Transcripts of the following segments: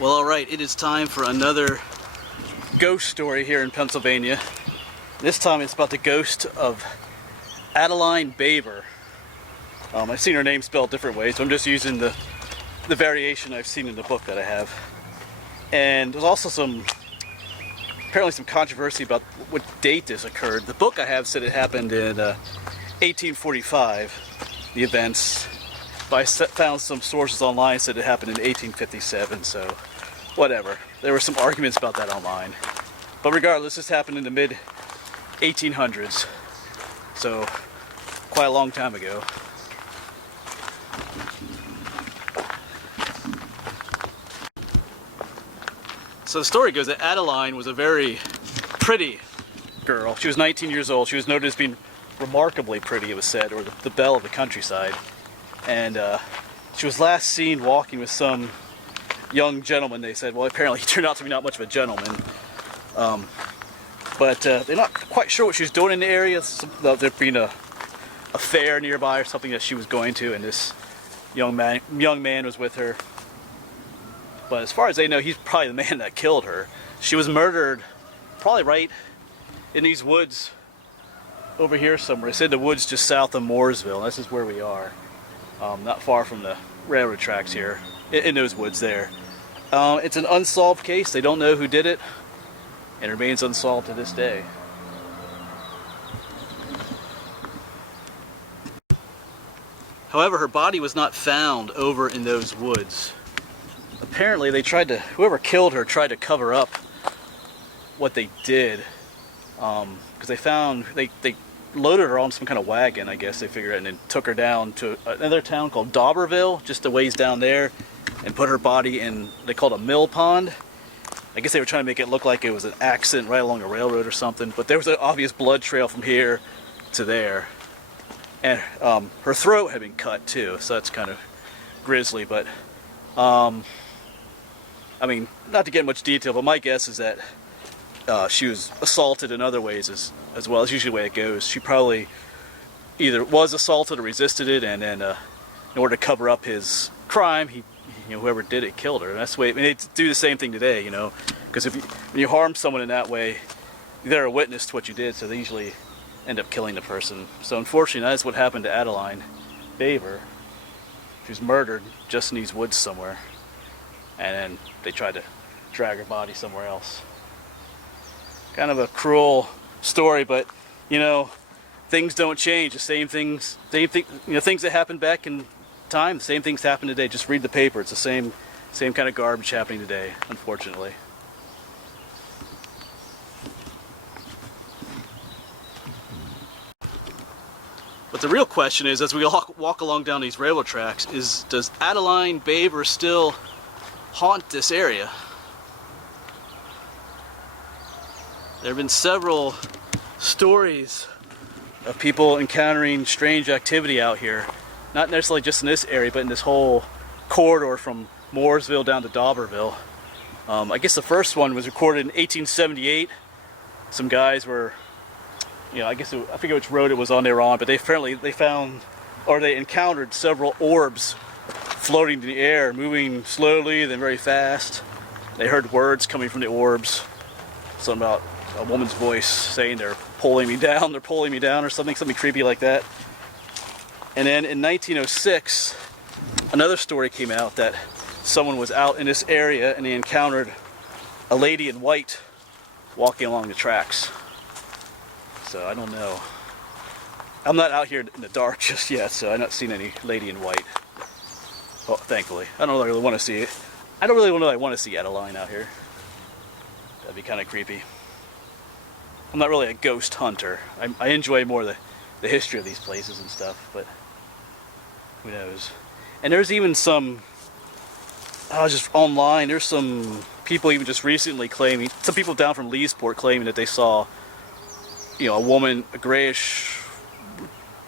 Well, alright, it is time for another ghost story here in Pennsylvania. This time it's about the ghost of Adeline Baver. I've seen her name spelled different ways, so I'm just using the variation I've seen in the book that I have. And there's also apparently some controversy about what date this occurred. The book I have said it happened in 1845, the events. But I found some sources online said it happened in 1857, so whatever. There were some arguments about that online. But regardless, this happened in the mid-1800s, so quite a long time ago. So the story goes that Adeline was a very pretty girl. She was 19 years old. She was noted as being remarkably pretty, it was said, or the belle of the countryside. And she was last seen walking with some young gentleman, they said. Well, apparently he turned out to be not much of a gentleman. But they're not quite sure what she was doing in the area. There being a fair nearby or something that she was going to, and this young man was with her. But as far as they know, he's probably the man that killed her. She was murdered probably right in these woods over here somewhere. It's in the woods just south of Mooresville. This is where we are. Not far from the railroad tracks here, in those woods there. It's an unsolved case. They don't know who did it, and it remains unsolved to this day. However, her body was not found over in those woods. Apparently, whoever killed her tried to cover up what they did, because they loaded her on some kind of wagon, I guess they figured, and then took her down to another town called Baver, just a ways down there, and put her body in, they called a mill pond. I guess they were trying to make it look like it was an accident right along a railroad or something, but there was an obvious blood trail from here to there. And her throat had been cut too, so that's kind of grisly, but I mean, not to get much detail, but my guess is that she was assaulted in other ways as well. That's usually the way it goes. She probably either was assaulted or resisted it, and then in order to cover up his crime, whoever did it killed her. And that's the way. I mean, they do the same thing today, because when you harm someone in that way, they're a witness to what you did, so they usually end up killing the person. So unfortunately, that's what happened to Adeline Baver. She was murdered just in these woods somewhere, and then they tried to drag her body somewhere else. Kind of a cruel story, but things don't change. The same things that happened back in time, the same things happen today. Just read the paper. It's the same kind of garbage happening today, unfortunately. But the real question is, as we walk along down these railroad tracks, does Adeline Baver still haunt this area? There have been several stories of people encountering strange activity out here. Not necessarily just in this area, but in this whole corridor from Mooresville down to Baver. I guess the first one was recorded in 1878. Some guys were, I forget which road it was on they were on, but they encountered several orbs floating in the air, moving slowly, then very fast. They heard words coming from the orbs. Something about a woman's voice saying they're pulling me down, or something creepy like that. And then in 1906, another story came out that someone was out in this area and they encountered a lady in white walking along the tracks. So I don't know. I'm not out here in the dark just yet, so I've not seen any lady in white. Oh, thankfully. I don't really want to see it. I don't really want to see Adeline out here. That'd be kind of creepy. I'm not really a ghost hunter. I enjoy more the history of these places and stuff, but who knows. And there's even some, just online, there's some people even just recently claiming, some people down from Leesport claiming that they saw, a woman, a grayish,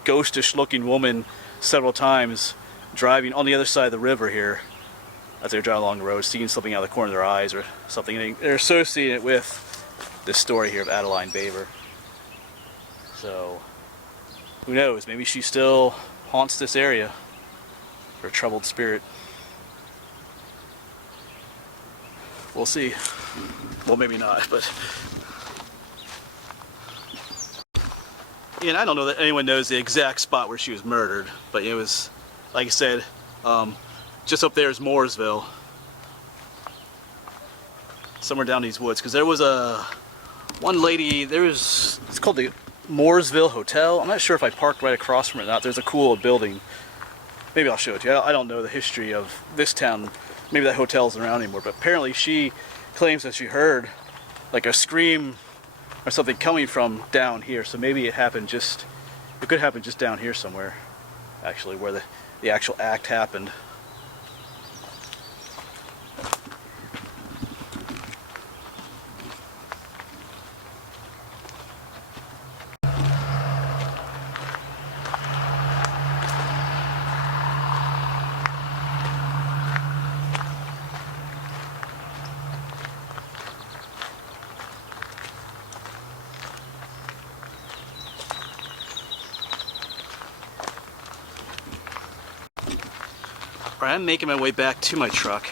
ghostish looking woman several times driving on the other side of the river here as they're driving along the road, seeing something out of the corner of their eyes or something. They're associating it with this story here of Adeline Baver. So, who knows? Maybe she still haunts this area, her troubled spirit. We'll see. Well, maybe not, but... Yeah, and I don't know that anyone knows the exact spot where she was murdered, but it was, like I said, just up there is Mooresville. Somewhere down these woods, because there was one lady, it's called the Mooresville Hotel. I'm not sure if I parked right across from it or not. There's a cool old building. Maybe I'll show it to you. I don't know the history of this town. Maybe that hotel isn't around anymore, but apparently she claims that she heard like a scream or something coming from down here. So maybe it could happen just down here somewhere, actually, where the actual act happened. Alright, I'm making my way back to my truck,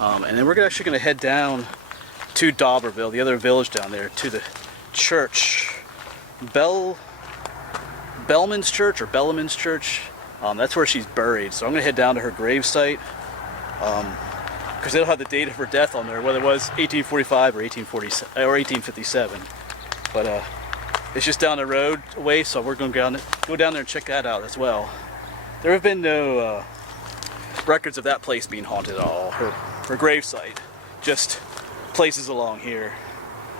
and then we're actually going to head down to Baver, the other village down there, to the church, Bellman's Church, or Bellamans Church. That's where she's buried, so I'm going to head down to her grave site, because they don't have the date of her death on there, whether it was 1845 or 1857, but it's just down the road away, so we're going to go down there and check that out as well. There have been no records of that place being haunted at all. Her grave site, just places along here.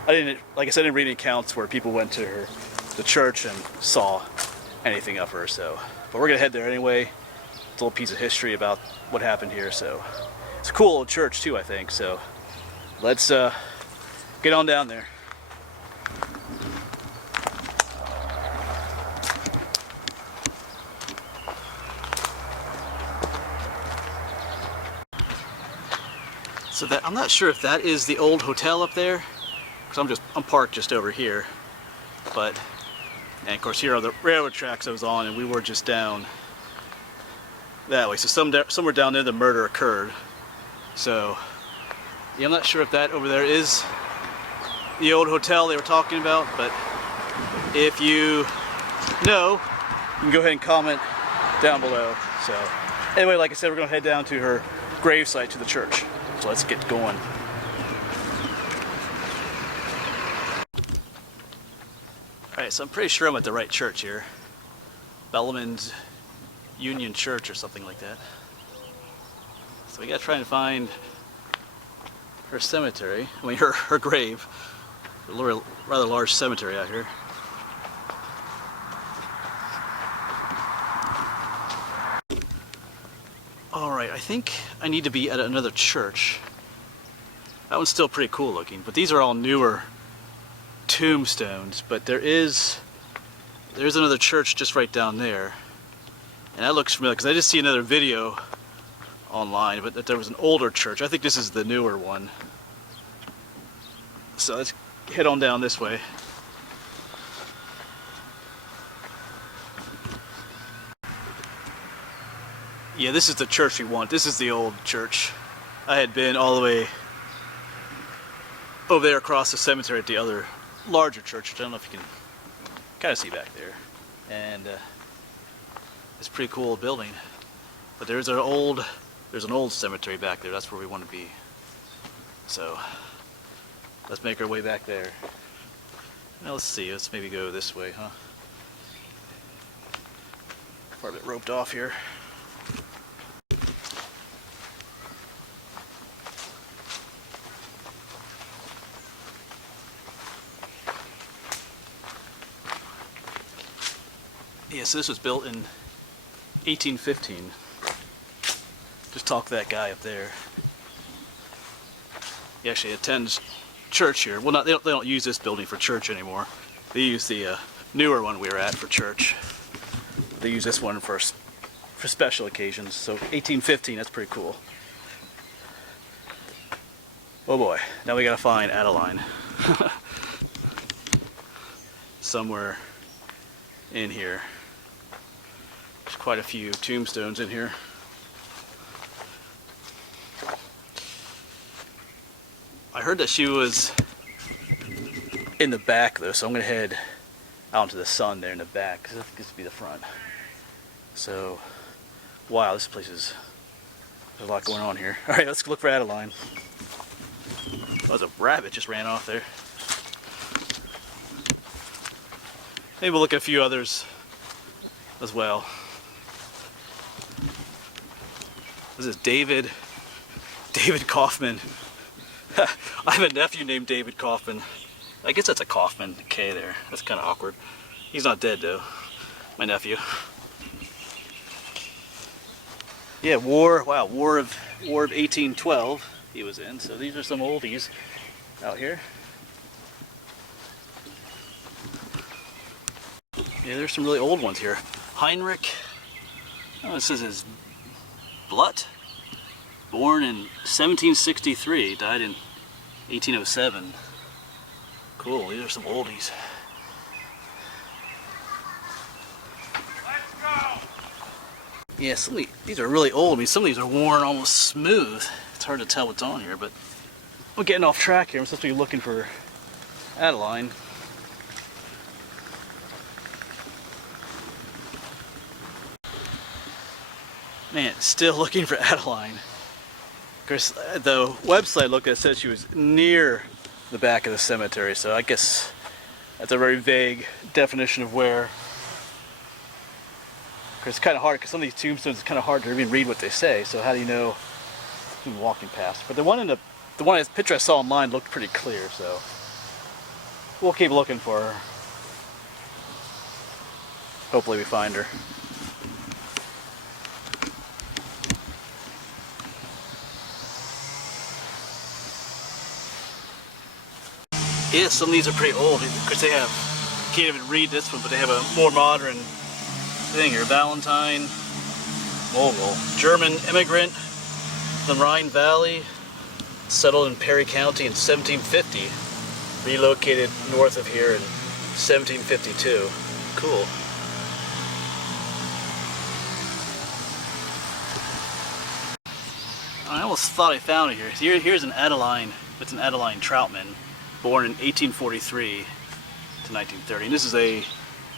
Like I said, I didn't read any accounts where people went to the church and saw anything of her. So, but we're gonna head there anyway. It's a little piece of history about what happened here. So, it's a cool old church too, I think. So, let's get on down there. So I'm not sure if that is the old hotel up there, because I'm parked just over here. But, and of course here are the railroad tracks I was on, and we were just down that way. So somewhere down there the murder occurred. So, yeah, I'm not sure if that over there is the old hotel they were talking about, but if you know, you can go ahead and comment down below. So, anyway, like I said, we're going to head down to her gravesite, to the church. So let's get going. Alright, so I'm pretty sure I'm at the right church here. Bellamans Union Church or something like that. So we gotta try and find her cemetery. I mean, her grave. A rather large cemetery out here. Alright, I think I need to be at another church. That one's still pretty cool looking, but these are all newer tombstones. But there's another church just right down there. And that looks familiar, because I just see another video online, but that there was an older church. I think this is the newer one. So let's head on down this way. Yeah, this is the church we want. This is the old church. I had been all the way over there across the cemetery at the other larger church, which I don't know if you can kind of see back there. And it's a pretty cool building. But there's an old cemetery back there. That's where we want to be. So let's make our way back there. Now let's see. Let's maybe go this way, huh? Part of it roped off here. Yeah, so this was built in 1815. Just talk to that guy up there. He actually attends church here. Well, they don't use this building for church anymore. They use the newer one we were at for church. They use this one for special occasions. So 1815, that's pretty cool. Oh boy, now we gotta find Adeline. Somewhere in here. There's quite a few tombstones in here. heard that she was in the back though, so I'm gonna head out into the sun there in the back, because I think this would be the front. So, wow, this place is, there's a lot going on here. Alright, let's look for Adeline. Oh, there's a rabbit just ran off there. Maybe we'll look at a few others as well. This is David Kaufman. I have a nephew named David Kaufman. I guess that's a Kaufman K there. That's kind of awkward. He's not dead though, my nephew. Yeah, War of 1812 he was in. So these are some oldies out here. Yeah, there's some really old ones here. Heinrich, oh, it says his Blutt, born in 1763, died in 1807. Cool, these are some oldies. Let's go! Yeah, these are really old. I mean, some of these are worn almost smooth. It's hard to tell what's on here, but I'm getting off track here. I'm supposed to be looking for Adeline. Man, still looking for Adeline. Of course, the website looked at said she was near the back of the cemetery, so I guess that's a very vague definition of where. Because it's kind of hard, because some of these tombstones it's kind of hard to even read what they say. So how do you know who's walking past? But the one picture I saw online looked pretty clear, so we'll keep looking for her. Hopefully we find her. Yeah, some of these are pretty old. Of course, they have, can't even read this one, but they have a more modern thing here. Valentine Mogul, German immigrant from the Rhine Valley, settled in Perry County in 1750, relocated north of here in 1752. Cool. I almost thought I found it here. Here's an Adeline. It's an Adeline Troutman, born in 1843 to 1930. And this is a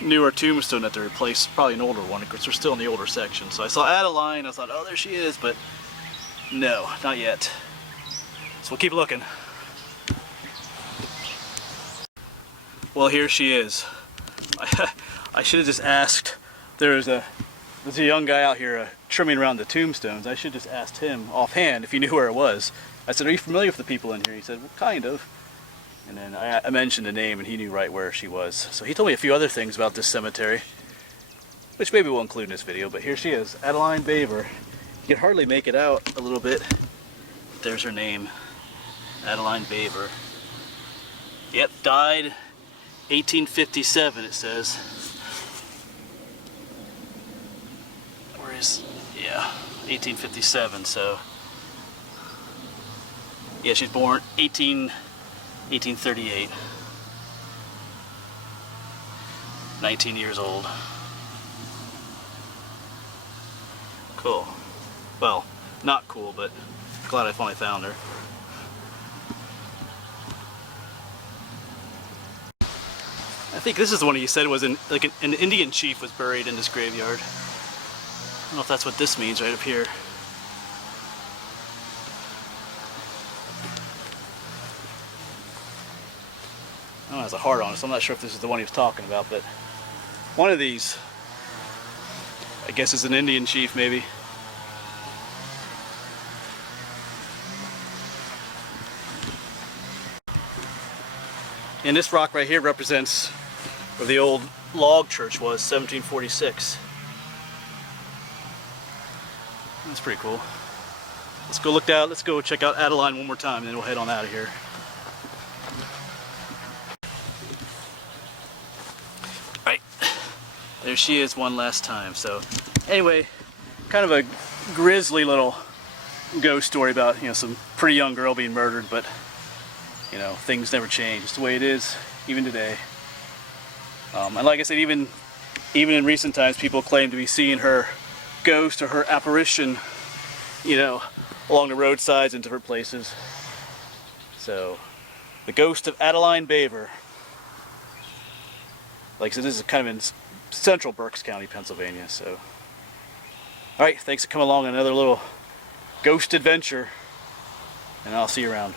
newer tombstone that they replaced, probably an older one, because they're still in the older section. So I saw Adeline, I thought, oh, there she is, but no, not yet. So we'll keep looking. Well, here she is. I should have just asked. There's a young guy out here trimming around the tombstones. I should have just asked him offhand if he knew where it was. I said, are you familiar with the people in here? He said, well, kind of. And then I mentioned the name and he knew right where she was. So he told me a few other things about this cemetery, which maybe we'll include in this video, but here she is, Adeline Baver. You can hardly make it out a little bit. There's her name, Adeline Baver. Yep, died 1857 it says. Where is, yeah, 1857, so. Yeah, she's born 1838. 19 years old. Cool. Well, not cool, but glad I finally found her. I think this is the one you said was like an Indian chief was buried in this graveyard. I don't know if that's what this means right up here. Oh, it has a heart on it, so I'm not sure if this is the one he was talking about, but one of these, I guess, is an Indian chief, maybe. And this rock right here represents where the old log church was, 1746. That's pretty cool. Let's go look out. Let's go check out Adeline one more time, and then we'll head on out of here. Right, there she is one last time. So, anyway, kind of a grisly little ghost story about, you know, some pretty young girl being murdered, but you know, things never change. It's the way it is, even today. And like I said, even in recent times, people claim to be seeing her ghost or her apparition, you know, along the roadsides and different places. So, the ghost of Adeline Baver. Like I said, this is kind of in central Berks County, Pennsylvania. So, alright, thanks for coming along on another little ghost adventure. And I'll see you around.